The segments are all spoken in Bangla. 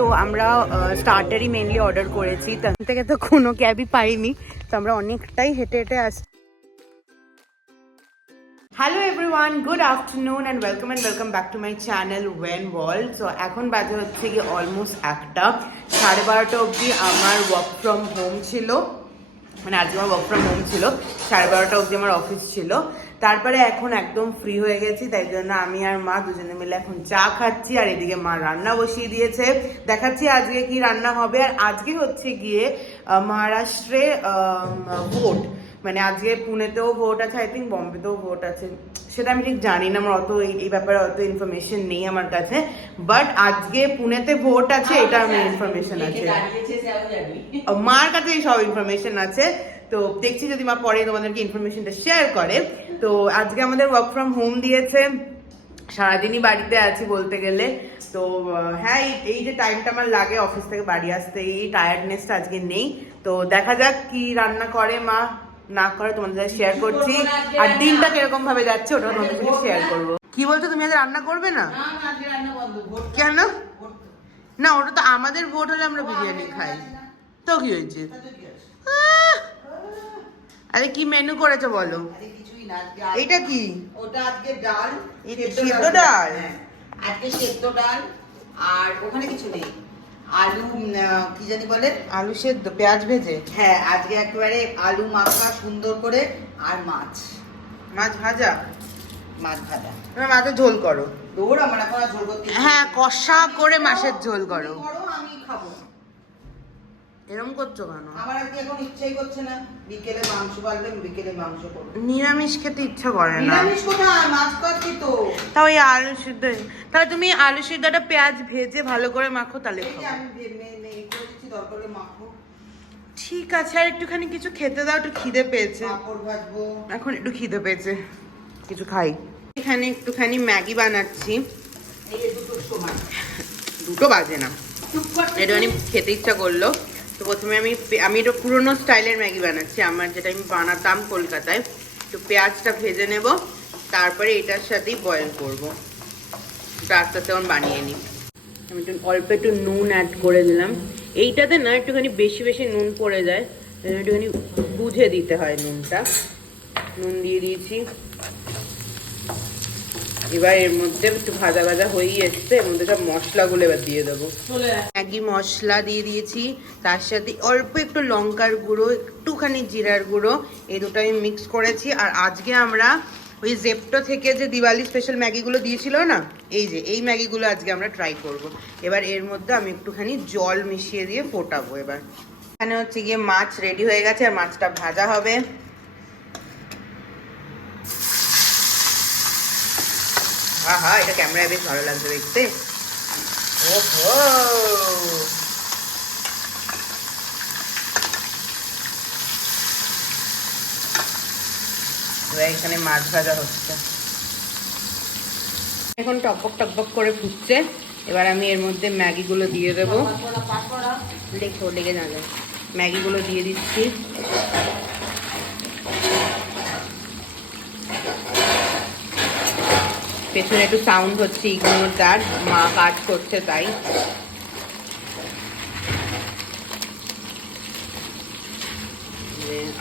তো আমরা স্টার্টারই মেনলি অর্ডার করেছি, তার থেকে তো কোনো ক্যাবই পাইনি, তো আমরা অনেকটাই হেঁটে হেঁটে আসছি। Hello everyone, good afternoon and welcome back to my channel ওয়েন ওয়ার্ল্ড। সো এখন বাজে হচ্ছে কি অলমোস্ট 1টা, 12:30 অবধি আমার ওয়ার্ক ফ্রম হোম ছিল, মানে আজকে আমার ওয়ার্ক ফ্রম হোম ছিল, 12:30 অবধি আমার অফিস ছিল। তারপরে এখন একদম ফ্রি হয়ে গেছি, তাই জন্য আমি আর মা দুজনে মিলে এখন চা খাচ্ছি, আর এদিকে মা রান্না বসিয়ে দিয়েছে। দেখাচ্ছি আজকে কি রান্না হবে। আর আজকে হচ্ছে গিয়ে মহারাষ্ট্রে ভোট, মানে আজকে পুনেতেও ভোট আছে, আই থিঙ্ক বম্বেতেও ভোট আছে, সেটা আমি ঠিক জানি না, আমার অত এই ব্যাপারে অত ইনফরমেশন নেই আমার কাছে। বাট আজকে পুনেতে ভোট আছে, এটা আমি ইনফরমেশন আছে, মার কাছে এই সব ইনফরমেশন আছে। তো দেখছি যদি মা পরে তোমাদেরকে ইনফরমেশনটা শেয়ার করে। তো আজকে আমাদের ওয়ার্ক ফ্রম হোম দিয়েছে, সারাদিনই বাড়িতে আছি বলতে গেলে। তো হ্যাঁ, এই যে টাইমটা আমার লাগে অফিস থেকে বাড়ি আসতে, এই টায়ার্ডনেসটা আজকে নেই। তো দেখা যাক কি রান্না করে মা না করে তোমাদের সাথে শেয়ার করছি, আর দিনটা কিরকম ভাবে যাচ্ছে ওটা তোমাদের সাথে শেয়ার করবো। কি বলছো, তুমি আজ রান্না করবে না? কেন না? ওটা তো আমাদের ভোট হলে আমরা বিরিয়ানি খাই, তো কি হয়েছে? আরে কি মেনু করেছো বলো? এটা কি? ওটা আজকে ডাল, সেদ্ধ ডাল। আজকে সেদ্ধ ডাল, আর ওখানে কিছু নেই। আলু কি জানি বলে, আলু সেদ্ধ পেঁয়াজ ভেজে। হ্যাঁ আজকে একেবারে আলু মাখা সুন্দর করে, আর মাছ ভাজা। মাছ ভাজা। তুমি মাছের ঝোল করো? দৌড়, আমার এখন আর ঝোল করতে ইচ্ছে হ্যাঁ, নেই। কষা করে মাছের ঝোল করো। আমি খাবো। এরকম করছো কেন? আমার আজকে এখন ইচ্ছাই করছে না, বিকেলে মাংস বাড়বে, বিকেলে মাংস করবো। নিরামিষ খেতে ইচ্ছা করে না। নিরামিষ কোথায়, মাছ খাচ্ছি তো। তাও এই আলু সিদ্ধ, তাহলে তুমি আলু সিদ্ধটা পেঁয়াজ ভেজে ভালো করে মাখো, তাহলে এই যে খাবো। আমি করে দিচ্ছি, দরকার হলে মাখো। ঠিক আছে, আর একটুখানি কিছু খেতে দাও, একটু খিদে পেয়েছে। পাঁপড় ভাজবো। এখন একটু খিদে পেয়েছে, কিছু খাই। এখানে একটুখানি ম্যাগি বানাচ্ছি। এই যে দুটোর সময়, 2টো বাজে না, একটুখানি খেতে ইচ্ছা করলো। তো প্রথমে আমি একটু পুরোনো স্টাইলের ম্যাগি বানাচ্ছি, আমার যেটা আমি বানাতাম কলকাতায়। তো পেঁয়াজটা ভেজে নেব, তারপরে এটার সাথেই বয়েল করবো। তো আস্তে আস্তে আমি বানিয়ে নিই। আমি একটু অল্প একটু নুন অ্যাড করে দিলাম। এইটাতে না একটুখানি বেশি বেশি নুন পড়ে যায়, একটুখানি বুঝে দিতে হয় নুনটা। নুন দিয়ে দিয়েছি। এবার এর মধ্যে একটু ভাজা ভাজা হয়েই এসছে, এর মধ্যে সব মশলাগুলো এবার দিয়ে দেবো। ম্যাগি মশলা দিয়ে দিয়েছি, তার সাথে অল্প একটু লঙ্কার গুঁড়ো, একটুখানি জিরার গুঁড়ো, এই দুটো আমি মিক্স করেছি। আর আজকে আমরা ওই জেপ্টো থেকে যে দিওয়ালি স্পেশাল ম্যাগিগুলো দিয়েছিল না, এই ম্যাগিগুলো আজকে আমরা ট্রাই করব। এবার এর মধ্যে আমি একটুখানি জল মিশিয়ে দিয়ে ফোটাবো। এবার এখানে হচ্ছে গিয়ে মাছ রেডি হয়ে গেছে, আর মাছটা ভাজা হবে। হ্যাঁ, এটা ক্যামেরায় বেশ ভালো লাগছে দেখতে। ওহো, এখানে মাছ ভাজা হচ্ছে, এখন টকবক টকবক করে ফুটছে। এবার আমি এর মধ্যে ম্যাগিগুলো দিয়ে দেবো। লেগে যাবে, ম্যাগিগুলো দিয়ে দিচ্ছি। পেছনে একটু সাউন্ড হচ্ছে, ইগনোর দ্যাট, মা কাজ করছে তাই।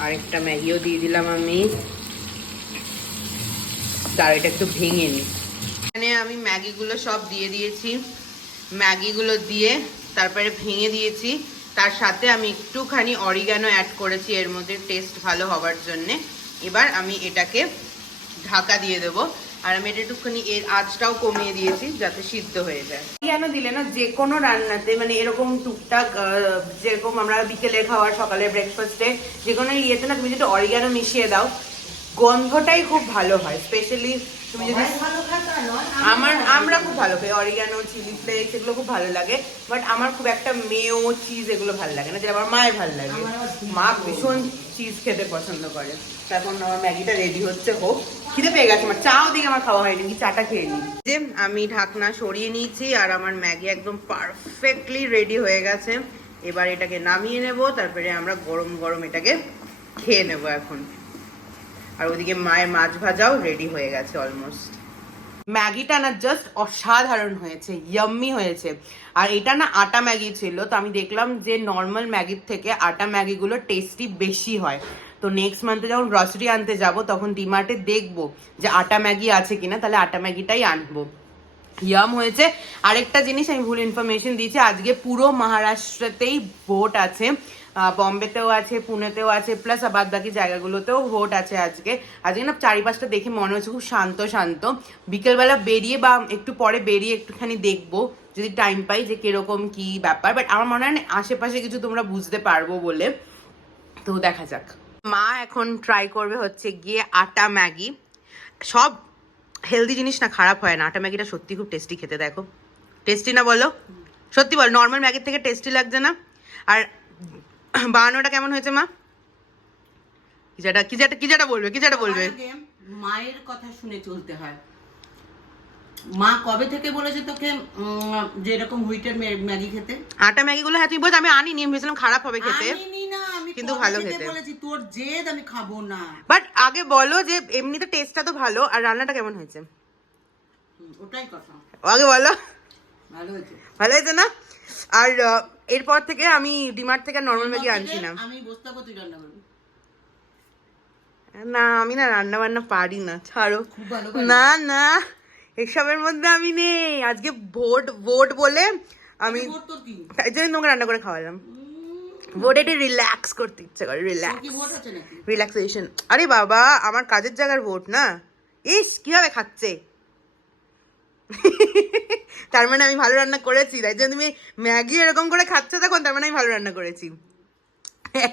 আরেকটা ম্যাগিও দিয়ে দিলাম আমি, তার এটা একটু ভেঙে নিই। এখানে আমি ম্যাগিগুলো সব দিয়ে দিয়েছি, ম্যাগিগুলো দিয়ে তারপরে ভেঙে দিয়েছি। তার সাথে আমি একটুখানি অরিগানো অ্যাড করেছি এর মধ্যে টেস্ট ভালো হওয়ার জন্যে। এবার আমি এটাকে ঢাকা দিয়ে দেবো, আর আমি এটা একটুখানি এর আঁচটাও কমিয়ে দিয়েছি যাতে সিদ্ধ হয়ে যায়। কেন দিলে না, যে কোনো রান্নাতে মানে এরকম টুকটাক, যেরকম আমরা বিকেলে খাওয়ার সকালে ব্রেকফাস্টে যে কোনো ইয়েতে না তুমি যদি অরিগানো মিশিয়ে দাও, গন্ধটাই খুব ভালো হয়। স্পেশালি তুমি যদি আমরা খুব ভালো খাই, অরিগানো, চিলি ফ্লেক্স এগুলো খুব ভালো লাগে। বাট আমার খুব একটা মেয়ো চিজ এগুলো ভালো লাগে না, যেটা আমার মায়ের ভালো লাগে। মা ভীষণ চিজ খেতে পছন্দ করে। এখন আমার ম্যাগিটা রেডি হচ্ছে, হোক। খিদে পেয়ে গেছে আমার, চাও দিকে আমার খাওয়া হয়নি, চাটা খেয়ে নিই। যে আমি ঢাকনা সরিয়ে নিয়েছি, আর আমার ম্যাগি একদম পারফেক্টলি রেডি হয়ে গেছে। এবার এটাকে নামিয়ে নেব, তারপরে আমরা গরম গরম এটাকে খেয়ে নেব এখন। আর ওদিকে মায়ের মাছ ভাজাও রেডি হয়ে গেছে অলমোস্ট। ম্যাগিটা না জাস্ট অসাধারণ হয়েছে, ইয়াম্মি হয়েছে। আর এটা না আটা ম্যাগি ছিল, তো আমি দেখলাম যে নর্মাল ম্যাগির থেকে আটা ম্যাগিগুলো টেস্টি বেশি হয়। তো নেক্সট মান্থে যখন গ্রসারি আনতে যাব তখন ডিমার্টে দেখবো যে আটা ম্যাগি আছে কিনা, তাহলে আটা ম্যাগিটাই আনবো। ইয়াম হয়েছে। আরেকটা জিনিস আমি ভুল ইনফরমেশন দিয়েছি, আজকে পুরো মহারাষ্ট্রতেই ভোট আছে, বম্বেতেও আছে, পুনেতেও আছে, প্লাস বাদ বাকি জায়গাগুলোতেও ভোট আছে আজকে। আজকে না চারিপাশটা দেখে মনে হচ্ছে খুব শান্ত শান্ত। বিকেলবেলা বেরিয়ে বা একটু পরে বেরিয়ে একটুখানি দেখবো যদি টাইম পাই যে কিরকম কি ব্যাপার, বাট আমার মনে হয় না আশেপাশে কিছু তোমরা বুঝতে পারবো বলে, তো দেখা যাক। মা এখন ট্রাই করবে হচ্ছে গিয়ে আটা ম্যাগি। সব হেলদি জিনিস না খারাপ হয় না, আটা ম্যাগিটা সত্যি খুব টেস্টি খেতে, দেখো টেস্টি না বলো? সত্যি বল, নর্মাল ম্যাগির থেকে টেস্টি লাগছে না? আর বানানোটা কেমন হয়েছে মা? কি যেটা বলবে? মায়ের কথা শুনে চলতে হয়। মা কবে থেকে বলেছে তোকে যে এরকম হুইটের ম্যাগি খেতে? আটা ম্যাগি গুলো হ্যাঁ তুমি বলছো, আমি আনিনি, আমি ভেবেছিলাম খারাপ হবে খেতে, কিন্তু ভালো খেতে। বলেছি তোর জেদ আমি খাবো না। বাট আগে বলো যে এমনিতে টেস্টটা তো ভালো, আর রান্নাটা কেমন হয়েছে? ওটাই কথা, আগে বলো। ভালো হয়েছে। ভালো হয়েছে না? আর এরপর থেকে আমি ডিমার্ট থেকে নর্মাল ম্যাগি আনছি না। আমি বস্তা তুই রান্না করবি? না আমি না রান্না বান্না পারি না, ছাড়ো। খুব ভালো। না না এসবের মধ্যে আমি নেই। আজকে ভোট বলে আমি তাই জন্য তোমাকে রান্না করে খাওয়ালাম। ভোটে একটু রিল্যাক্স করতে ইচ্ছে করে, রিল্যাক্সেশন। আরে বাবা, আমার কাজের জায়গার ভোট না। ইস কিভাবে খাচ্ছে। তার মানে আমি ভালো রান্না করেছি, তাই জন্য তুমি ম্যাগি এরকম করে খাচ্ছ তখন, তার মানে আমি ভালো রান্না করেছি।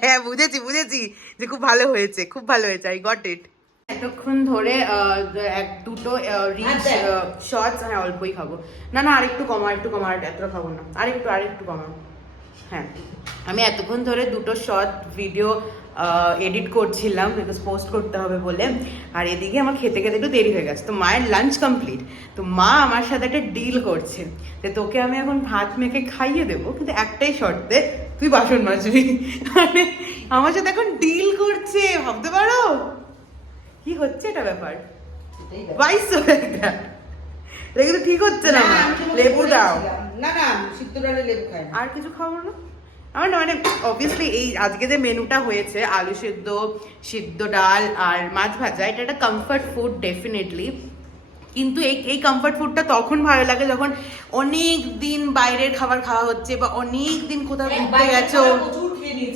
হ্যাঁ বুঝেছি যে খুব ভালো হয়েছে, খুব ভালো হয়েছে, আই গট ইট। এতক্ষণ ধরে এক দুটো রিচ শর্টস, হ্যাঁ অল্পই খাবো। না আরেকটু কমা, এতটা খাবো না, আরেকটু কমা। হ্যাঁ আমি এতক্ষণ ধরে দুটো শর্ট ভিডিও এডিট করছিলাম, বিকজ পোস্ট করতে হবে বলে। আর এদিকে আমার খেতে একটু দেরি হয়ে গেছে, তো মায়ের লাঞ্চ কমপ্লিট। তো মা আমার সাথে একটা ডিল করছে যে তোকে আমি এখন ভাত মেখে খাইয়ে দেবো, কিন্তু একটাই শর্তে, তুই বাসন মাজবি। মানে আমার সাথে এখন ডিল করছে, ভাবতে পারো কি হচ্ছে এটা ব্যাপার। এটা কিন্তু ঠিক হচ্ছে না। লেবু দাও। না সিদ্ধ ডালে লেবু খাই না। আর কিছু খাবো না আমার, না মানে অবভিয়াসলি এই আজকে যে মেনুটা হয়েছে, আলু সিদ্ধ ডাল আর মাছ ভাজা, এটা একটা কমফর্ট ফুড ডেফিনেটলি। কিন্তু এই কমফর্ট ফুডটা তখন ভালো লাগে যখন অনেক দিন বাইরের খাবার খাওয়া হচ্ছে, বা অনেক দিন কোথাও ঘুরতে গেছো,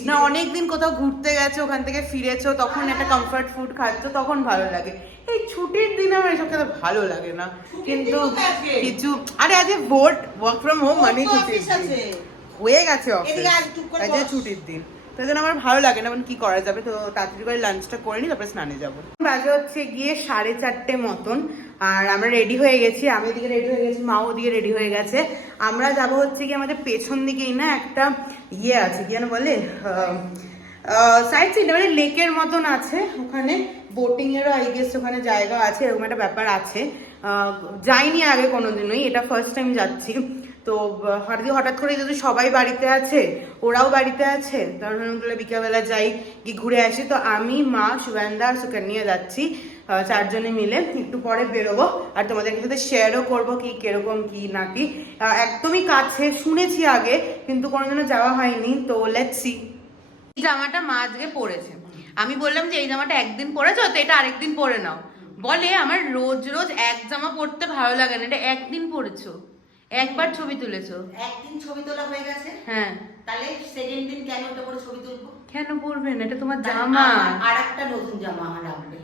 না অনেক দিন কোথাও ঘুরতে গেছো, ওখান থেকে ফিরেছো, তখন একটা কমফর্ট ফুড খাচ্ছ, তখন ভালো লাগে। এই ছুটির দিন আমার এসব খেতে ভালো লাগে না। কিন্তু কিছু আরে আজকে ওয়ার্ক ফ্রম হোম মানে ছুটির দিন হয়ে গেছে, অফিস ছুটির দিন, তাই জন্য আমার ভালো লাগে না। মানে কি করা যাবে, তো তাড়াতাড়ি করে লাঞ্চটা করে নি, তারপরে স্নানে যাবো। বাজে হচ্ছে গিয়ে 4:30 মতন, আর আমরা রেডি হয়ে গেছি। আমি ওদিকে রেডি হয়ে গেছি, মাও ওদিকে রেডি হয়ে গেছে। আমরা যাবো হচ্ছে কি আমাদের পেছন দিকেই না একটা ইয়ে আছে, কি যেন বলে, সাইড সিন, মানে লেকের মতন আছে, ওখানে বোটিং এরও আই গেস ওখানে জায়গা আছে, এরকম একটা ব্যাপার আছে। যাইনি আগে কোনোদিনই, এটা ফার্স্ট টাইম যাচ্ছি। তো হঠাৎ করে যদি সবাই বাড়িতে আছে, ওরাও বাড়িতে আছে, তাহলে বিকেলবেলা যাই, কি ঘুরে আসি। তো আমি, মা, সুগন্ধা আর সুকন্যা যাচ্ছি, 4 জনে মিলে। একটু পরে বেরোবো, আর তোমাদের সাথে শেয়ারও করবো কি কিরকম কি না কি। একদমই কাছে, শুনেছি আগে কিন্তু কোনোদিনও যাওয়া হয়নি, তো লেটস সি। এই জামাটা মা আজকে পরেছে, আমি বললাম যে এই জামাটা একদিন পরেছো, তো এটা আরেকদিন পরে নাও। বলে আমার রোজ এক জামা পরতে ভালো লাগে না, এটা একদিন পরেছো, একবার ছবি তুলেছো। একদিন ছবি তোলা হয়ে গেছে, হ্যাঁ, তাহলে সেকেন্ড দিন কেন ওটা পরে ছবি তুলবো? কেন পরবেন, এটা তোমার জামা। আর একটা নতুন জামা আমার লাগবে।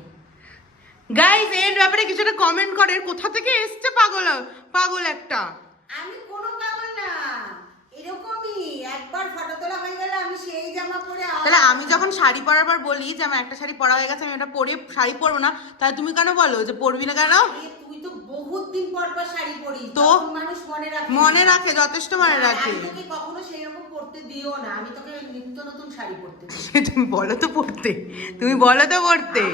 গাইস এর ব্যাপারে কিছুটা কমেন্ট করে, কোথা থেকে এসছে পাগল একটা। আমি কোনো পাগল না, এরকমই একবার ফটো তোলা হয়ে গেলে আমি সেই জামা পরে। তাহলে আমি যখন শাড়ি পরার পর বলি যে আমার একটা শাড়ি পরা হয়ে গেছে, আমি এটা পরে শাড়ি পরবো না, তাহলে তুমি কেন বলো যে পরবি না কেন? তুই তো বহুত দিন পর শাড়ি পরিস, তো মানুষ মনে রাখে, যথেষ্ট মনে রাখে। আমি তোকে কখনো সেই রকম পড়তে দিও না, আমি তোকে নিত্য নতুন শাড়ি পরতে দিই। তুমি বলো তো পড়তে,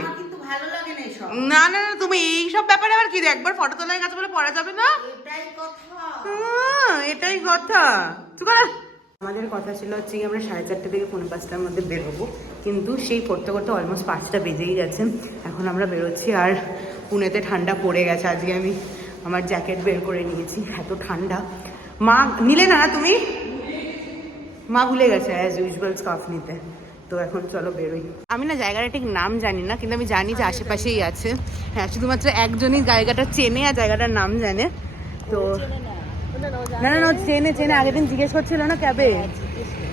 আমার কিন্তু ভালো লাগে না এসব। না তুমি এইসব ব্যাপারে আবার কি, একবার ফটো তোলার কাছে বলে পড়া যাবে না, এটাই কথা। আমাদের কথা ছিল হচ্ছে কি আমরা 4:30 থেকে 4:45-র মধ্যে বেরোবো, কিন্তু সেই করতে অলমোস্ট 5টা বেজেই গেছে। এখন আমরা বেরোচ্ছি, আর পুনেতে ঠান্ডা পড়ে গেছে। আজকে আমি আমার জ্যাকেট বের করে নিয়েছি, এত ঠান্ডা। মা নিলে না তুমি? মা ভুলে গেছে অ্যাজ ইউজুয়াল স্কার্ফ নিতে। তো এখন চলো বেরোই। আমি না জায়গাটা ঠিক নাম জানি না, কিন্তু আমি জানি যে আশেপাশেই আছে। হ্যাঁ, শুধুমাত্র একজনই জায়গাটা চেনে আর জায়গাটার নাম জানে। তো না না না, চেনে চেনে, আগের দিন জিজ্ঞেস করছিল না ক্যাবে।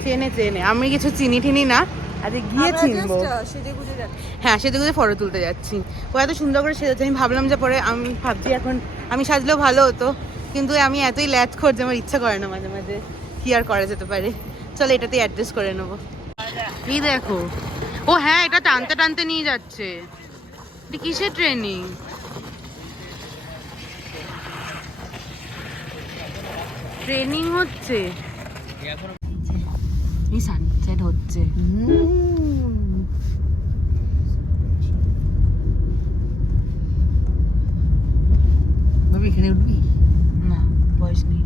চেনে চেনে, আমি কিছু চিনি টিনি না, আজকে গিয়ে চিনবো। হ্যাঁ, সেজে ফটো তুলতে যাচ্ছি। ও এত সুন্দর করে সেজেছে, আমি ভাবলাম যে পরে আমি ভাবছি এখন আমি সাজলেও ভালো হতো, কিন্তু আমি এতই ল্যাচ খোর যে আমার ইচ্ছা করে না মাঝে মাঝে। কি আর করা যেতে পারে, চলো এটাতেই অ্যাডজাস্ট করে নেবো। এই দেখো, ও হ্যাঁ, এটা টানতে টানতে নিয়ে যাচ্ছে। এটা কিসের ট্রেনিং? ট্রেনিং হচ্ছে, এই সানসেট হচ্ছে। এখানে উঠবি না, বয়স নেই।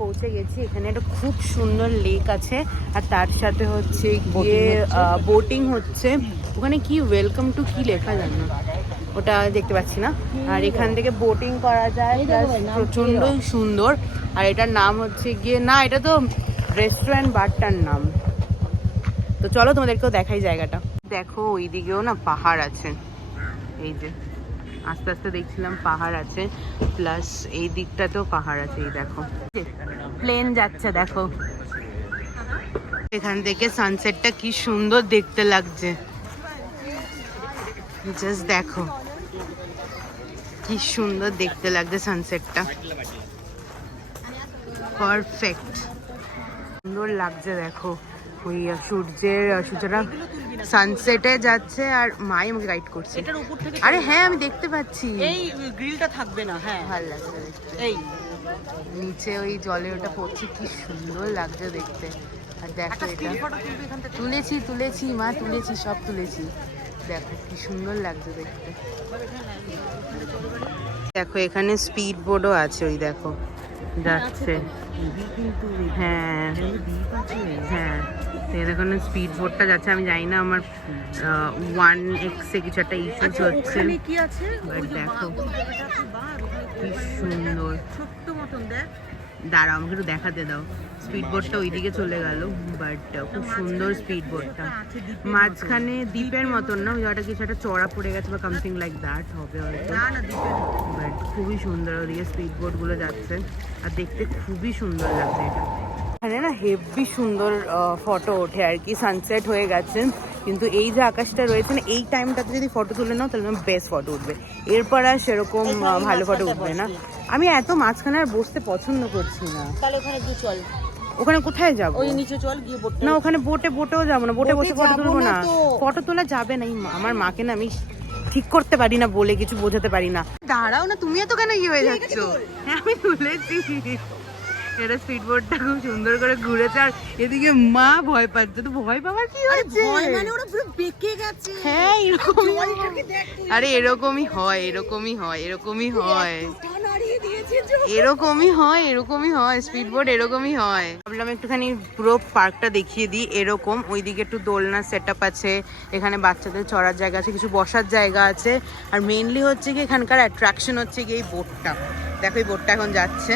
পৌঁছে গেছি, এখানে একটা খুব সুন্দর লেক আছে, আর তার সাথে হচ্ছে গিয়ে বোটিং হচ্ছে। ওখানে কি ওয়েলকাম টু কি লেখা জানো, ওটা দেখতে পাচ্ছি না। আর এখান থেকে বোটিং করা যায়, প্রচন্ড সুন্দর। আর এটার নাম হচ্ছে গিয়ে, না এটা তো রেস্টুরেন্ট বারটার নাম। তো চলো তোমাদেরকেও দেখাই জায়গাটা। দেখো ওইদিকেও না পাহাড় আছে, এই যে আস্তে আস্তে দেখছিলাম পাহাড় আছে, প্লাস এই দিকটাতেও পাহাড় আছে। এই দেখো প্লেন যাচ্ছে, দেখো এখান থেকে সানসেটটা কি সুন্দর দেখতে লাগছে। জাস্ট দেখো কি সুন্দর দেখতে লাগছে সানসেটটা, পারফেক্ট সুন্দর লাগছে। দেখো ওই সূর্যটা সানসেটে যাচ্ছে, আর মাই আমাকে গাইড করছে। এটার উপর থেকে আরে হ্যাঁ, আমি দেখতে পাচ্ছি। এই গ্রিলটা থাকবে না। হ্যাঁ, ভালো লাগছে দেখতে। এই নিচে ওই জলে ওটা পড়ছে, কি সুন্দর লাগছে দেখতে। আর দেখো এটা তুলেছি মা, তুলেছি, সব তুলেছি। দেখো কি সুন্দর লাগছে দেখতে। দেখো এখানে স্পিড বোর্ডও আছে, ওই দেখো যাচ্ছে। হ্যাঁ হ্যাঁ, দেখো না স্পিড বোর্ডটা যাচ্ছে। আমি জানি না, আমার 1x এ কিছু একটা ইস্যু হচ্ছে। কি আছে বাট দেখো কি সুন্দর, ছোট্ট মতন দেখ। দাঁড়াও আমাকে একটু দেখাতে দাও। স্পিড বোটটা ওইদিকে চলে গেল, বাট খুব সুন্দর স্পিড বোটটা। মাঝখানে দ্বীপের মতন না, ওই জায়গাটা কিছু একটা চড়া পড়ে গেছে বা সামথিং লাইক দ্যাট হবে হয়তো। বাট খুবই সুন্দর, ওদিকে স্পিড বোট গুলো যাচ্ছে, আর দেখতে খুবই সুন্দর লাগছে এটা। এখানে না হেভি সুন্দর ফটো ওঠে আর কি, সানসেট হয়ে গেছে। কিন্তু এই যে আকাশটা রয়েছে না, এই টাইমটাতে যদি ফটো তুলে নাও তাহলে বেস্ট ফটো উঠবে। এরপর আর সেরকম ভালো ফটো উঠবে না। আমি এত মাঝখানে আর বসতে পছন্দ করছি না। তাহলে ওখানে গিয়ে চল। ওখানে কোথায় যাবো? ওই নিচে চল, গিয়ে বোট। না ওখানে বোটেও যাবো না, বোটে বসে ফটো তুলবো না। ফটো তোলা যাবে না, আমার মাকে না আমি ঠিক করতে পারি না বলে, কিছু বোঝাতে পারি না। দাঁড়াও না, তুমি এত কেন ইয়ে হয়ে যাচ্ছ? আমি তুলেছি। এটা স্পিড বোটটা খুব সুন্দর করে ঘুরেছে, আর এদিকে মা ভয় পাচ্ছে। তো ভয় পাওয়ার কি হয়েছে? মানে ওরা পুরো বেঁকে গেছে। হ্যাঁ এরকম, আরে এরকমই হয়, এরকমই হয়, এরকমই হয়, এরকমই হয়, এরকমই হয়, স্পিড বোট এরকমই হয়। ভাবলাম একটুখানি পুরো পার্কটা দেখিয়ে দিই। এরকম ওইদিকে একটু দোলনার সেট আপ আছে, এখানে বাচ্চাদের চড়ার জায়গা আছে, কিছু বসার জায়গা আছে, আর মেইনলি হচ্ছে কি এখানকার অ্যাট্রাকশন হচ্ছে কি এই বোটটা। দেখো এই বোটটা এখন যাচ্ছে,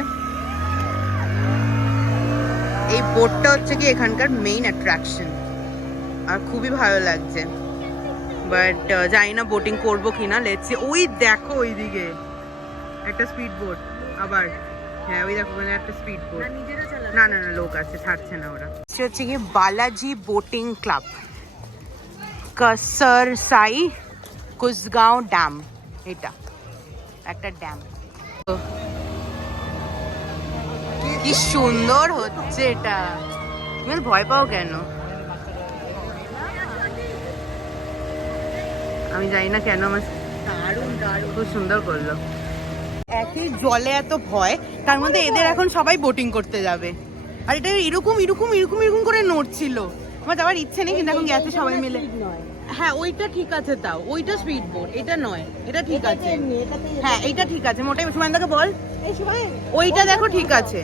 এই বোটটা হচ্ছে কি এখানকার মেইন অ্যাট্রাকশন, আর খুবই ভালো লাগছে। বাট জানি না বোটিং করবো কিনা, লেটস। ওই দেখো ওইদিকে একটা স্পিড বোট আবার। হ্যাঁ ওই দেখো ওখানে একটা স্পিড বোট। না না না, লোক আছে, ছাড়ছে না ওরা। হচ্ছে কি বালাজি বোটিং ক্লাব, কসর সাই কুসগাঁও ড্যাম। এটা একটা ড্যাম, কি সুন্দর হচ্ছে এটা। তুমি ভয় পাও কেন? আমি জানি না কেন, আমার খুব সুন্দর করলো। একই জলে এত ভয়, তার মধ্যে এদের এখন সবাই বোটিং করতে যাবে, আর এটা এরকম এরকম এরকম এরকম করে নড়ছিল। আমার যাওয়ার ইচ্ছে নেই, কিন্তু এখন গেছে সবাই মিলে। হ্যাঁ ওইটা ঠিক আছে, তাও ওইটা স্পিড বোট, এটা নয়, এটা ঠিক আছে। হ্যাঁ এইটা ঠিক আছে, মোটাই। সুমাইন্দাকে বল ওইটা দেখো ঠিক আছে।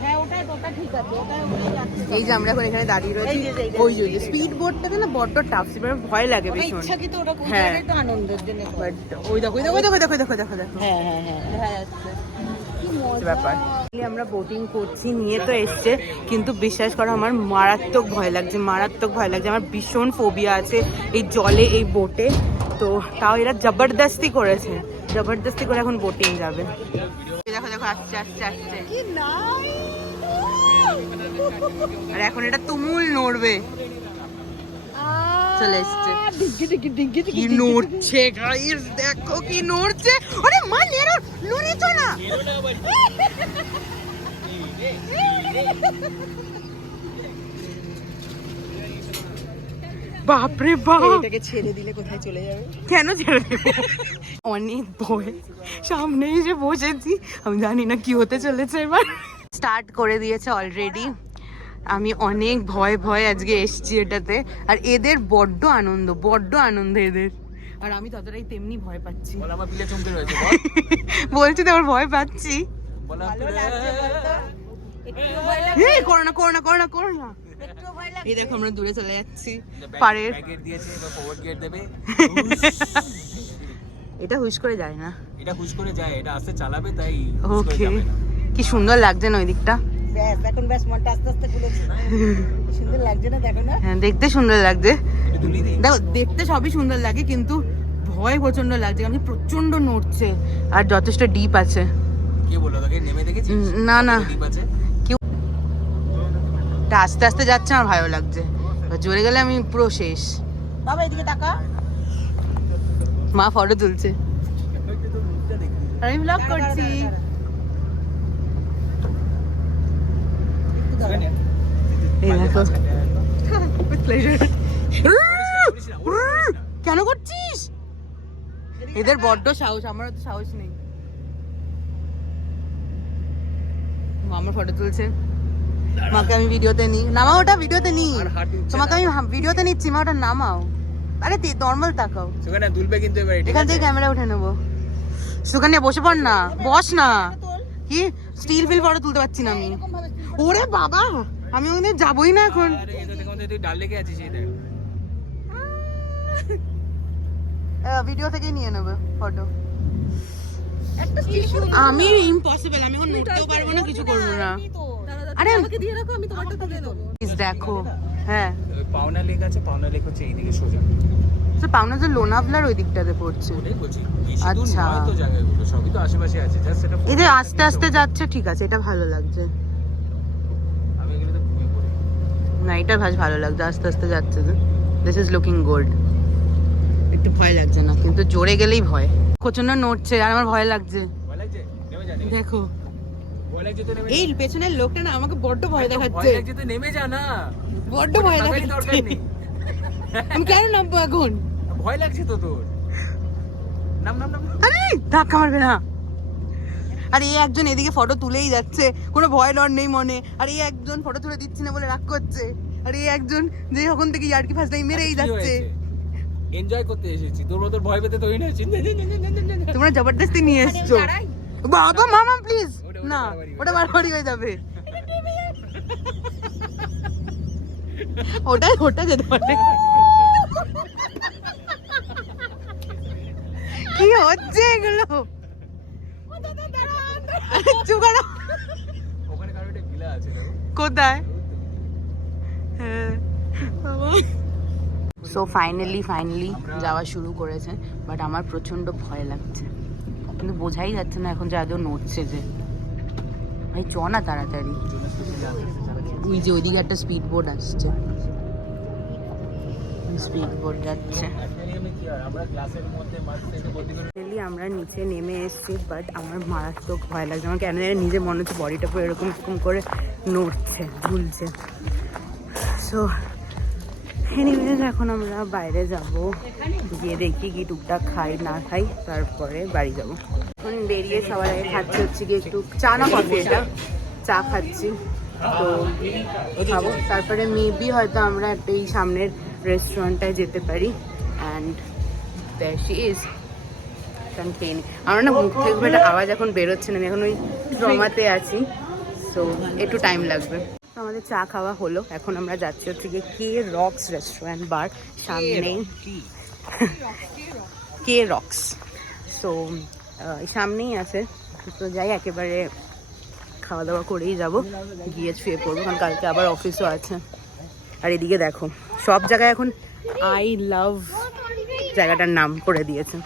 হ্যাঁ ওটা ঠিক আছে, ওটা উড়ে যাচ্ছে। এই যে আমরা এখন এখানে দাঁড়িয়ে রয়েছি, ওই যে স্পিড বোটটাতে না বড্ড টাফ, এবার ভয় লাগে ভীষণ। ইচ্ছাকৃত ওটা কোন হ্যাঁ। জায়গায় তো আনন্দের জন্য করে। বাট ওই দেখো ওই দেখো ওই দেখো দেখো দেখো দেখো দেখো হ্যাঁ হ্যাঁ হ্যাঁ, দেখা যাচ্ছে। কি মজা। ব্যাপার। আমরা বোটিং করছি, নিয়ে তো এসছে, কিন্তু বিশ্বাস করো আমার মারাত্মক ভয় লাগছে, মারাত্মক ভয় লাগছে। আমার ভীষণ ফোবিয়া আছে এই জলে, এই বোটে। তো তাও এরা জবরদস্তি করেছে, জবরদস্তি করে এখন বোটিং যাবে। দেখো দেখো আসছে আসছে আসছে, কি নাই। আর এখন এটা তুমুল নড়বে। চলে এসছে, ডিগি ডিগি ডিগি ডিগি কি নড়ছে গাইস, দেখো কি নড়ছে। আরে মা নেড়ো, নড়েছো না। বাপরে বাপ, এটাকে ছেড়ে দিলে কোথায় চলে যাবে? কেন ছেড়ে দেব? অনেক ভয়, সামনে এসে বসেছি, আমি জানি না কি হতে চলেছে এবার। স্টার্ট করে দিয়েছে অলরেডি। আমি অনেক ভয় ভয় আজকে এসছি এটাতে, আর এদের বড্ড আনন্দ এদের, আর আমি ততটাই তেমনি ভয় পাচ্ছি। আমার পিলে চমকে রয়েছে বলছি তো আমার ভয় পাচ্ছি। ভালো লাগছে বলতো? একটু ভয় লাগছে, এই করো না করো না করো না করো না। একটু ভয় লাগছে। এই দেখো আমরা দূরে চলে যাচ্ছি পাড়ের। গেট দিয়েছে, এবার ফরওয়ার্ড গেট দেবে। এটা হুশ করে যায় না। এটা হুশ করে যায়, এটা আস্তে চালাবে তাই হুশ করে ওকে, যাবে না। কি সুন্দর লাগছে না ওই দিকটা। ব্যাস এখন ব্যাস মনটা আস্তে আস্তে খুলেছে। কি সুন্দর লাগছে না, দেখো না? হ্যাঁ দেখতে সুন্দর লাগছে, এটা তুলি দিই। দেখো দেখতে সবই সুন্দর লাগে, কিন্তু ভয় প্রচন্ড লাগছে, কারণ কি প্রচন্ড নড়ছে আর যথেষ্ট ডিপ আছে। কে বললো তোকে নেমে দেখেছিস? না না, ডিপ আছে। এটা আস্তে আস্তে যাচ্ছে, আমার ভালো লাগছে, এবার জোরে গেলে আমি পুরো শেষ। বাবা এদিকে তাকা। মা ফটো তুলছে, আর আমি ব্লগ করছি। এই দেখো, with pleasure. কেন করছিস? এদের বড্ড সাহস, আমারও তো সাহস নেই। আমার ফটো তুলছে, মাকে আমি ভিডিওতে নিই। নামাও ওটা, ভিডিওতে নিই, তোমাকে আমি ভিডিওতে নিচ্ছি, মা ওটা নামাও। আরে নর্মাল তাকাও, সুগানা দুলবে কিন্তু এবারে, ঠিক এখান আছে? থেকে ক্যামেরা উঠে নেবো। সুখানে বসে পড় না, বস না। কি স্টিল ফিল ফটো তুলতে পারছি না আমি। ওরে বাবা, আমি ওখানে যাবোই না এখন। আরে এটা দেখো তুই ডাল লেগে আছিস, এই দেখ। ভিডিও থেকে নিয়ে নেবে ফটো। একটা স্টিল আমি ইম্পসিবল, আমি এখন নড়তেও পারবো না, কিছু করবো না। আরে আমাকে দিয়ে রাখো, আমি তোমারটা তুলে দেবো। প্লিজ দেখো। হ্যাঁ, ওই পাওনা লেক আছে, পাওনা লেক হচ্ছে এইদিকে সোজা। তো পাওনা যে লোনাভলার ওই দিকটাতে পড়ছে। ওটাই বলছি, বেশি দূর আচ্ছা। নয় তো জায়গাগুলো, সবই তো আশেপাশে আছে, জাস্ট এটা এই যে আস্তে আস্তে যাচ্ছে, ঠিক আছে, এটা ভালো লাগছে। আমি এগুলো তো ঘুমিয়ে পড়ি। না, এটা ভালো লাগছে, আস্তে আস্তে যাচ্ছে। This is looking good. একটু ভয় লাগছে না, কিন্তু জোরে গেলেই ভয়। প্রচন্ড নড়ছে আর আমার ভয় লাগছে। ভয় লাগছে? নেমে যা, নেমে যা। দেখো ভয় লাগছে তো নেমে যা। এই পেছনের লোকটা না আমাকে বড্ড ভয় দেখাচ্ছে, ভয় লাগছে তো নেমে যা না। বড্ড ভয় টাকারই দরকার দেখাচ্ছে। নেই। আমি কেন নামবো এখন? ভয় লাগছে তো তোর। নাম নাম নাম। আরে ধাক্কা মারবে না। আর এই একজন এদিকে ফটো তুলেই যাচ্ছে, কোনো ভয় ডর নেই মনে। আর এই একজন ফটো তুলে দিচ্ছে না বলে রাগ করছে। আর এই একজন যে যখন থেকে ইয়ার্কি ফার্স্ট মেরেই যাচ্ছে। এনজয় করতে এসেছি, তোর মতো ভয় পেতে তৈরি হয়েছি। তোমরা জবরদস্তি নিয়ে এসছো। বাবা মামা প্লিজ না, ওটা বারবারই হয়ে যাবে। ওটা যেতে পারে। কি হচ্ছে এগুলো? চুপ করো। ওখানে কারো একটা গিলা আছে দেখো। কোথায়? হ্যাঁ সো ফাইনালি যাওয়া শুরু করেছে, বাট আমার প্রচন্ড ভয় লাগছে, কিন্তু বোঝাই যাচ্ছে না এখন যে আদৌ নড়ছে যে। ভাই চ না তাড়াতাড়ি, ওই যে ওইদিকে একটা স্পিড বোট আসছে, স্পিড বোট যাচ্ছে। আমরা ক্লাসের মধ্যে মাঝে গতি করে আমরা নিচে নেমে এসেছি, বাট আমার মারাত্মক ভয় লাগছে। আমার কেন জানি নিজের মনে হচ্ছে বডিটা পুরো এরকম করে নড়ছে, ঝুলছে। সো এনিওয়েজ এখন আমরা বাইরে যাব, গিয়ে দেখি কি টুকটাক খাই না খাই, তারপরে বাড়ি যাব। এখন বেরিয়ে সবার আগে খাচ্ছি হচ্ছে কি একটু চা না কফি, এটা চা খাচ্ছি। তো খাবো, তারপরে মেবি হয়তো আমরা একটা এই সামনের রেস্টুরেন্টটায় যেতে পারি। And there she is. কারণ খেয়ে নি, আমার না মুখ থেকে একটা আওয়াজ এখন বেরোচ্ছে না, আমি এখন ওই ট্রমাতে আছি। সো একটু টাইম লাগবে। আমাদের চা খাওয়া হলো, এখন আমরা যাচ্ছি হচ্ছে গিয়ে কে রক্স রেস্টুরেন্ট বার, সামনেই কে রক্স। সো সামনেই আছে, তো যাই একেবারে খাওয়া দাওয়া করেই যাব, গিয়ে শুয়ে পড়বো কারণ কালকে আবার অফিসও আছে। আর এদিকে দেখো সব জায়গায় এখন আই লাভ জায়গাটার নাম করে দিয়েছে,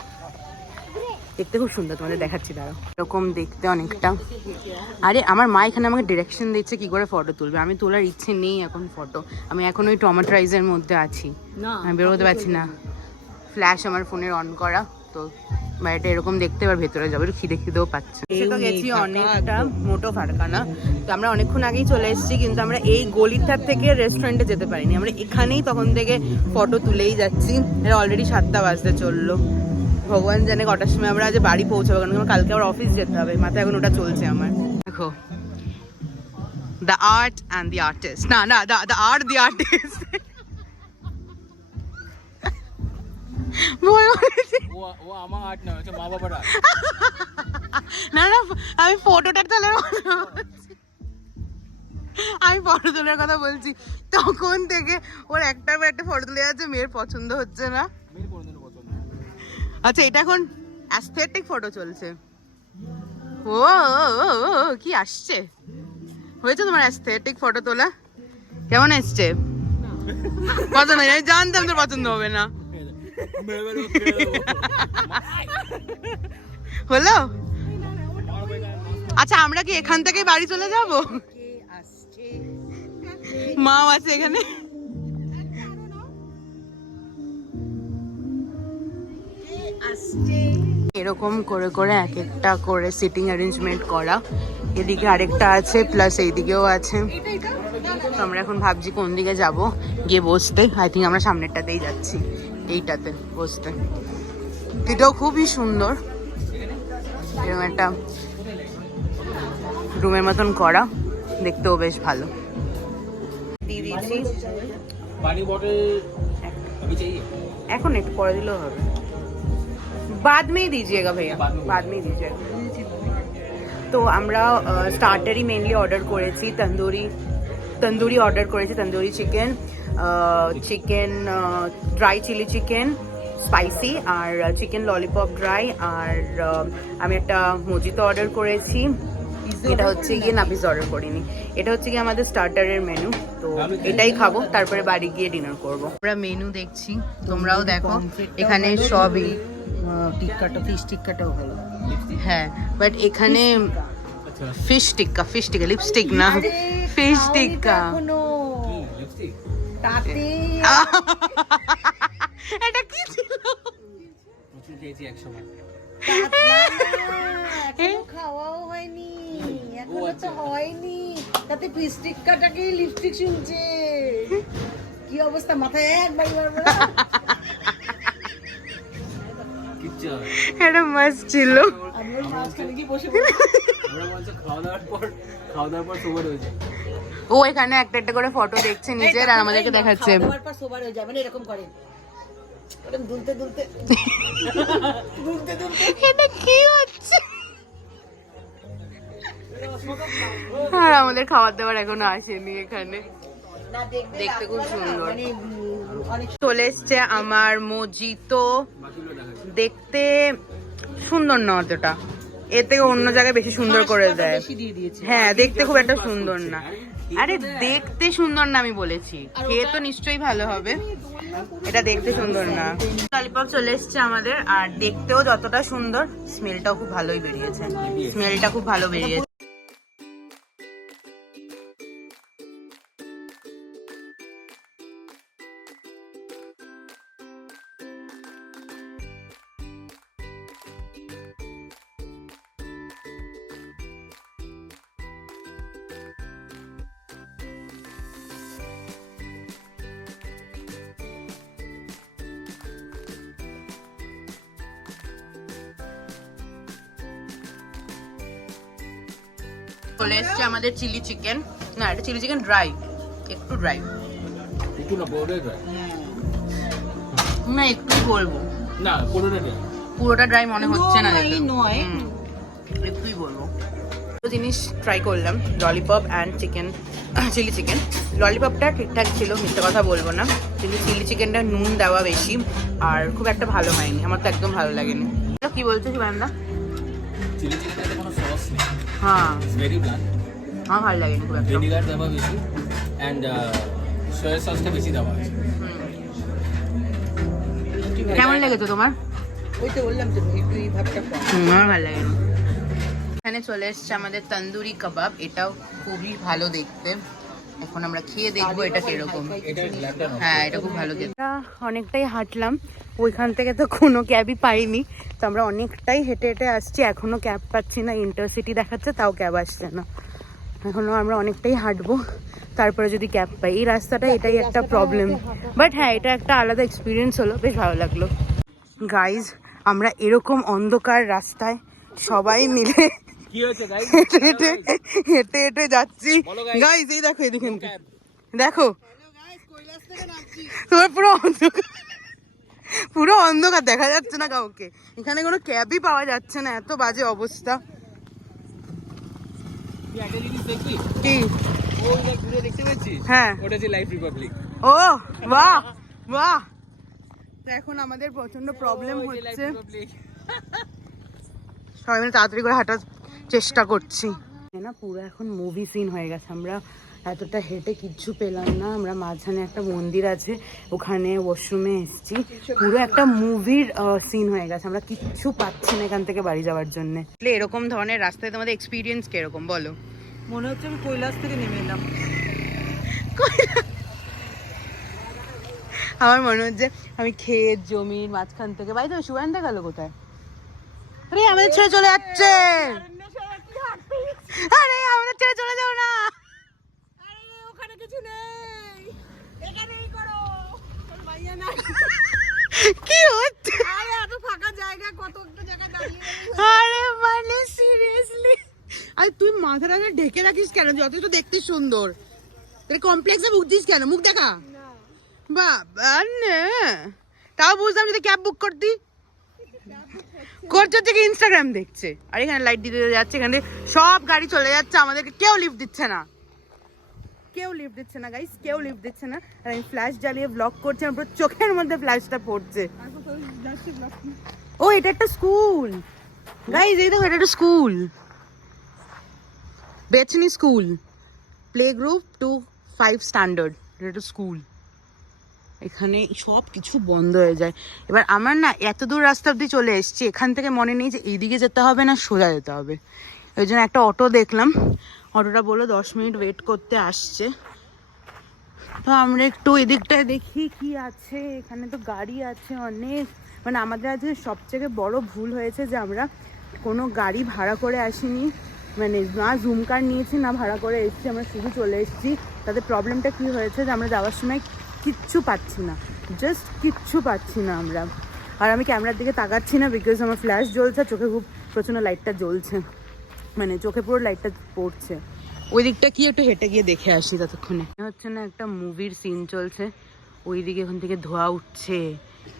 দেখতে খুব সুন্দর, তোমাদের দেখাচ্ছি দাঁড়াও। এরকম দেখতে অনেকটা। আরে আমার মা এখানে আমাকে ডিরেকশন দিচ্ছে কি করে ফটো তুলবে, আমি তোলার ইচ্ছে নেই এখন ফটো, আমি এখন ওই টমেটোরাইজের মধ্যে আছি, আমি বেরোতে পারছি না। ফ্ল্যাশ আমার ফোনের অন করা, তো বাইরেটা এরকম দেখতে, এবার ভেতরে যাবো, একটু খিদেও পাচ্ছে। সে তো গেছি অনেকটা, মোটো ফারকানা, তো আমরা অনেকক্ষণ আগেই চলে এসেছি, কিন্তু আমরা এই গলিটার থেকে রেস্টুরেন্টে যেতে পারিনি, আমরা এখানেই তখন থেকে ফটো তুলেই যাচ্ছি। এটা অলরেডি 7টা বাজতে চললো, ভগবান জানে কটার সময় আমরা আজ বাড়ি পৌঁছাবো, কারণ আমার কালকে আবার অফিস যেতে হবে, মাথায় এখন ওটা চলছে আমার। দেখো the art and the artist, না না দ্য আর্ট দি আর্টিস্ট। ও আমার আর্ট না, হচ্ছে মা বাবার আর্ট। না না আমি ফটোটা তোলার আমি ফটো তোলার কথা বলছি, তখন থেকে ওর একটা ফটো তুলে যাচ্ছে, মেয়ের পছন্দ হচ্ছে না। আচ্ছা এটা এখন অ্যাস্থেটিক ফটো চলছে। ও কি আসছে, হয়েছে তোমার অ্যাস্থেটিক ফটো তোলা? কেমন এসছে? পছন্দ হয়? আমি জানতাম তোর পছন্দ হবে না। হলো? আচ্ছা আমরা কি এখান থেকে বাড়ি চলে যাব? মাও আছে এখানে। এরকম করে করে এক একটা করে সিটিং অ্যারেঞ্জমেন্ট করা, এদিকে আরেকটা আছে প্লাস এইদিকেও আছে। তো আমরা এখন ভাবছি কোন দিকে যাব গিয়ে বসতে। আই থিঙ্ক আমরা সামনেরটাতেই যাচ্ছি, এইটাতে বসতে। এটাও খুবই সুন্দর, এরকম একটা রুমের মতন করা, দেখতেও বেশ ভালো। দিয়ে দিয়েছি পানি বটল अभी चाहिए? এখন একটু পরে দিলেও হবে, बाद में ही दीजिएगा भैया, बाद में ही दीजिएगा। তো আমরা স্টার্টারই মেনলি অর্ডার করেছি, তন্দুরি অর্ডার করেছি, tandoori chicken, chicken dry chilli chicken spicy, আর চিকেন ললিপপ ড্রাই, আর আমি একটা মজিতো অর্ডার করেছি। এটা হচ্ছে গিয়ে না, পিস অর্ডার করিনি, এটা হচ্ছে গিয়ে আমাদের স্টার্টারের মেনু। তো এটাই খাবো, তারপরে বাড়ি গিয়ে ডিনার করবো। আমরা মেনু দেখছি, তোমরাও দেখো, এখানে সবই টিক্কাটা, ফিশ টিক্কাটাও ভালো। হ্যাঁ, বাট এখানে ফিশ টিক্কা লিপস্টিক না, ফিশ টিক্কা। लिपस्टिक তাতে এটা কি ছিল? প্রচুর খেয়েছি এক সময়। এখনো খাওয়াও হয়নি, এখনো তো হয়নি, তাতে ফিশ টিক্কাটাকেই লিপস্টিক শুনছে। কি অবস্থা, মাথায় একবার কিচ্ছু হবে। এটা মাস্ট ছিল। আমি ওই মাঝখানে গিয়ে বসে আমরা বলছি খাওয়া দাওয়ার পর সোবার হয়ে যায়। ও এখানে একটা একটা করে ফটো দেখছে নিজের, আর আমাদেরকে দেখাচ্ছে। খাওয়ার পর সোবার হয়ে যাবে না, এরকম করে এরকম দুলতে দুলতে এটা কি হচ্ছে? আর আমাদের খাবার দাবার এখনো আসেনি এখানে, না দেখবে, দেখতে খুব সুন্দর। মানে অনেক চলে এসছে আমার মজিতো, দেখতে সুন্দর না অতটা, এর থেকে অন্য জায়গায় বেশি সুন্দর করে দেয়। বেশি দিয়ে দিয়েছে। হ্যাঁ দেখতে খুব একটা সুন্দর না, আরে দেখতে সুন্দর না আমি বলেছি, খেয়ে তো নিশ্চয়ই ভালো হবে, এটা দেখতে সুন্দর না। ললিপপ চলে এসছে আমাদের, আর দেখতেও যতটা সুন্দর, স্মেলটাও খুব ভালোই বেরিয়েছে, স্মেলটা খুব ভালো বেরিয়েছে। চলে এসছে আমাদের চিলি চিকেন, না এটা চিলি চিকেন ড্রাই, একটু ড্রাই একটু না পুরোটাই ড্রাই, না একটু বলবো, না পুরোটাই ড্রাই। পুরোটা ড্রাই মনে হচ্ছে না দেখে, নয় একটুই বলবো। জিনিস ট্রাই করলাম, lollipop and chicken, chilli chicken. ললিপপটা ঠিকঠাক ছিল, মিথ্যে কথা বলবো না, কিন্তু চিলি চিকেনটা নুন দেওয়া বেশি আর খুব একটা ভালো হয়নি, আমার তো একদম ভালো লাগেনি। কি বলছো শিবানন্দা? চিলি চিকেনে কোনো সস নেই, হ্যাঁ ইটস ভেরি ব্ল্যান্ড। আমার ভালো লাগেনি খুব একটা। ভিনিগার দেওয়া বেশি অ্যান্ড সয়া সসটা বেশি দেওয়া হয়েছে। কেমন লেগেছে তোমার? ওই তো বললাম তো একটু এই ভাবটা কম। আমার ভালো লাগেনি। এখানে চলে এসছে আমাদের তন্দুরি কাবাব, এটাও খুবই ভালো দেখতে। এখন আমরা খেয়ে দেখবো এটা কিরকম। এটা ল্যাপটপ। হ্যাঁ এটা খুব ভালো খেতে। অনেকটাই হাঁটলাম, ওইখান থেকে তো কোনো ক্যাবই পাইনি, তো আমরা অনেকটাই হেঁটে হেঁটে আসছি, এখনো ক্যাব পাচ্ছি না। ইন্টারসিটি দেখাচ্ছে তাও ক্যাব আসছে না, এখনো আমরা অনেকটাই হাঁটবো, তারপরে যদি ক্যাব পাই। এই রাস্তাটা এটাই একটা প্রবলেম, বাট হ্যাঁ এটা একটা আলাদা এক্সপিরিয়েন্স হলো, বেশ ভালো লাগলো। গাইজ আমরা এরকম অন্ধকার রাস্তায় সবাই মিলে কি হয়েছে গাইস? হেঁটে হেঁটে হেঁটে হেঁটে যাচ্ছি। বলো guys। গাইজ এই দেখো এদিকে দেখো, তোমার পুরো অন্ধকার, পুরো অন্ধকার, দেখা যাচ্ছে না কাউকে, এখানে কোনো ক্যাবই পাওয়া যাচ্ছে না, এত বাজে অবস্থা। তুই একটা জিনিস দেখবি, কি? ওই যে দূরে দেখতে পাচ্ছিস, হ্যাঁ ওটা হচ্ছে লাইফ রিপাবলিক। ও বাহ বাহ। তো এখন আমাদের প্রচন্ড প্রবলেম হচ্ছে, সবাই মিলে তাড়াতাড়ি করে হাঁটার চেষ্টা করছি না। পুরো এখন মুভি সিন হয়ে গেছে, আমরা এতটা হেঁটে কিচ্ছু পেলাম না। আমরা মাঝখানে একটা মন্দির আছে, ওখানে ওয়াশরুমে এসেছি, পুরো একটা মুভির সিন হয়ে গেছে, আমরা কিচ্ছু পাচ্ছি না এখান থেকে বাড়ি যাওয়ার জন্য। এরকম ধরনের রাস্তায় তোমাদের এক্সপিরিয়েন্স কিরকম বলো? মনে হচ্ছে আমি কৈলাস থেকে নেমে এলাম। আমার মনে হচ্ছে আমি ক্ষেত জমির মাঝখান থেকে, ভাই তো সুয়ানদা গেল কোথায়? আরে আমাদের ছেড়ে চলে যাচ্ছে, আরে আমাদের ছেড়ে চলে যাও না। ওখানে কিছু নেই, এখানেই করো। ভাইয়া না, কি হচ্ছে? আরে এত ফাঁকা জায়গা, কত একটা জায়গা দাঁড়িয়ে। আরে মানে সিরিয়াসলি, আরে তুই মাথাটা ঢেকে রাখিস কেন? যথেষ্ট দেখতে সুন্দর, তুই কমপ্লেক্সে ভুগছিস কেন? মুখ দেখা। বাবা না, তাও বুঝলাম যদি ক্যাব বুক করতি। করছে হচ্ছে কি ইনস্টাগ্রাম দেখছে, আর এখানে লাইট দিতে যাচ্ছে, এখানে সব গাড়ি চলে যাচ্ছে, আমাদেরকে কেউ লিফট দিচ্ছে না, কেউ লিফট দিচ্ছে না গাইস, কেউ লিফট দিচ্ছে না। আর আমি ফ্ল্যাশ জ্বালিয়ে ব্লগ করছি, আমার পুরো চোখের মধ্যে ফ্ল্যাশটা পড়ছে। ও এটা একটা স্কুল গাইস, এই দেখো এটা একটা স্কুল, বেচনি school, play group to 5 standard, এটা একটা স্কুল। এখানে সব কিছু বন্ধ হয়ে যায়। এবার আমার না এত দূর রাস্তা অব্দি চলে এসেছি, এখান থেকে মনে নেই যে এইদিকে যেতে হবে না সোজা যেতে হবে। ওই জন্য একটা অটো দেখলাম, অটোটা বললো 10 মিনিট ওয়েট করতে আসছে। তো আমরা একটু এদিকটায় দেখি কি আছে, এখানে তো গাড়ি আছে অনেক। মানে আমাদের আজকে সবথেকে বড় ভুল হয়েছে যে আমরা কোনো গাড়ি ভাড়া করে আসিনি, মানে না জুম কার নিয়েছি না ভাড়া করে এসেছি, আমরা শুধু চলে এসেছি। তাদের প্রবলেমটা কি হয়েছে যে আমরা যাওয়ার সময় কিচ্ছু পাচ্ছি না, জাস্ট কিচ্ছু পাচ্ছি না আমরা। আর আমি ক্যামেরার দিকে তাকাচ্ছি না, বিকজ আমার ফ্ল্যাশ জ্বলছে, চোখে খুব প্রচণ্ড লাইটটা জ্বলছে, মানে চোখে পুরো লাইটটা পড়ছে। ওই দিকটা কি একটু হেঁটে গিয়ে দেখে আসি ততক্ষণে। হচ্ছে না একটা মুভির সিন চলছে, ওই দিকে ওখান থেকে ধোঁয়া উঠছে,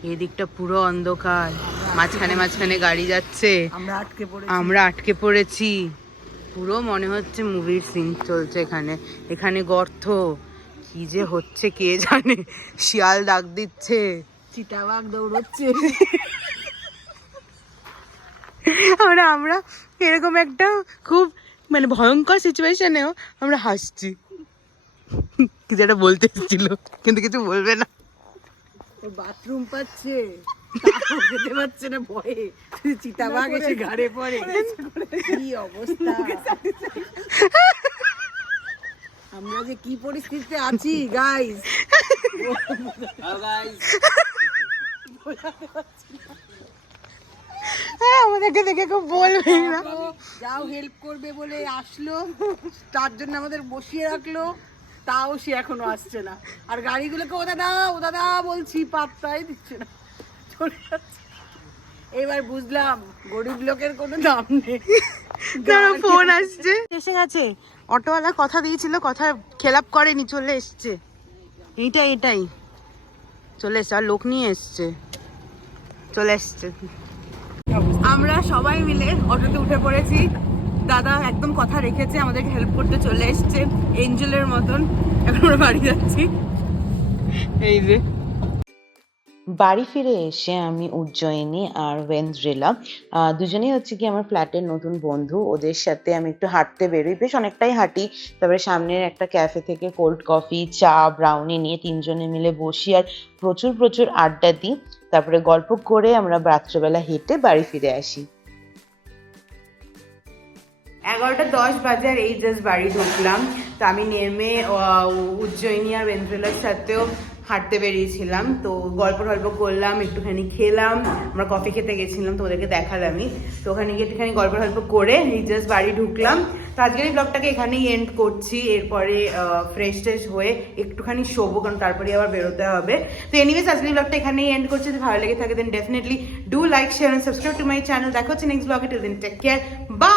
এই দিকটা পুরো অন্ধকার, মাঝখানে মাঝখানে গাড়ি যাচ্ছে, আমরা আটকে পড়েছি, পুরো মনে হচ্ছে মুভির সিন চলছে এখানে। এখানে গর্ত, কি যে হচ্ছে কে জানে, শিয়াল ডাক দিচ্ছে, চিতাবাঘ দৌড়চ্ছে। আমরা এরকম একটা খুব মানে ভয়ঙ্কর সিচুয়েশনেও আমরা হাসছি। কিছু একটা বলতে এসেছিল কিন্তু কিছু বলবে না। বাথরুম পাচ্ছে, যেতে পারছে না ভয়ে, চিতাবাঘ এসে ঘাড়ে পড়ে, কি অবস্থা। আমরা যে কি পরিস্থিতিতে আছি গাইস, হ্যালো গাইস, হ্যাঁ আমাদেরকে দেখে খুব বলবে না, যাও হেল্প করবে বলে আসলো, তার জন্য আমাদের বসিয়ে রাখলো, তাও সে এখনো আসছে না। আর গাড়িগুলোকে ও দাদা বলছি, পাত্তাই দিচ্ছে না, চলে যাচ্ছে। এবার বুঝলাম গরিব লোকের কোনো দাম নেই। ফোন আসছে, এসে গেছে, অটোওয়ালা কথা দিয়েছিল, কথা খেলাপ করেনি, চলে এসছে। এটাই চলে এসছে, আর লোক নিয়ে এসছে, চলে এসছে। আমরা সবাই মিলে অটোতে উঠে পড়েছি, দাদা একদম কথা রেখেছে, আমাদেরকে হেল্প করতে চলে এসছে এঞ্জেলের মতন। এখন আমরা বাড়ি যাচ্ছি। এই যে বাড়ি ফিরে এসে আমি উজ্জয়িনী আর ওয়েন্দ্রিলা দুজনেই হচ্ছে কি আমার ফ্ল্যাটের নতুন বন্ধু, ওদের সাথে আমি একটু হাঁটতে বেরোই, বেশ অনেকটাই হাঁটি। তারপরে সামনের একটা ক্যাফে থেকে কোল্ড কফি, চা, ব্রাউনি নিয়ে তিনজনে মিলে বসি আর প্রচুর প্রচুর আড্ডা দিই। তারপরে গল্প করে আমরা রাত্রেবেলা হেঁটে বাড়ি ফিরে আসি। 11:10 বাজে আর এই জাস্ট বাড়ি ঢুকলাম। তো আমি নেমে উজ্জয়িনী আর ওয়েন্দ্রিলার সাথেও হাঁটতে বেরিয়েছিলাম, তো গল্প করলাম, একটুখানি খেলাম, আমরা কফি খেতে গেছিলাম, তো ওদেরকে দেখালামই। তো ওখানে গিয়ে একটুখানি গল্প করে এই জাস্ট বাড়ি ঢুকলাম। তো আজকের এই ব্লগটাকে এখানেই এন্ড করছি। এরপরে ফ্রেশ ট্রেশ হয়ে একটুখানি শোবো, কারণ তারপরে আবার বেরোতে হবে। তো এনিওয়েজ আজকের এই ব্লগটা এখানেই এন্ড করছি। যদি ভালো লেগে থাকে then definitely do like, share and subscribe to my channel. দেখা হচ্ছে নেক্সট ব্লগে। Till then take care, by.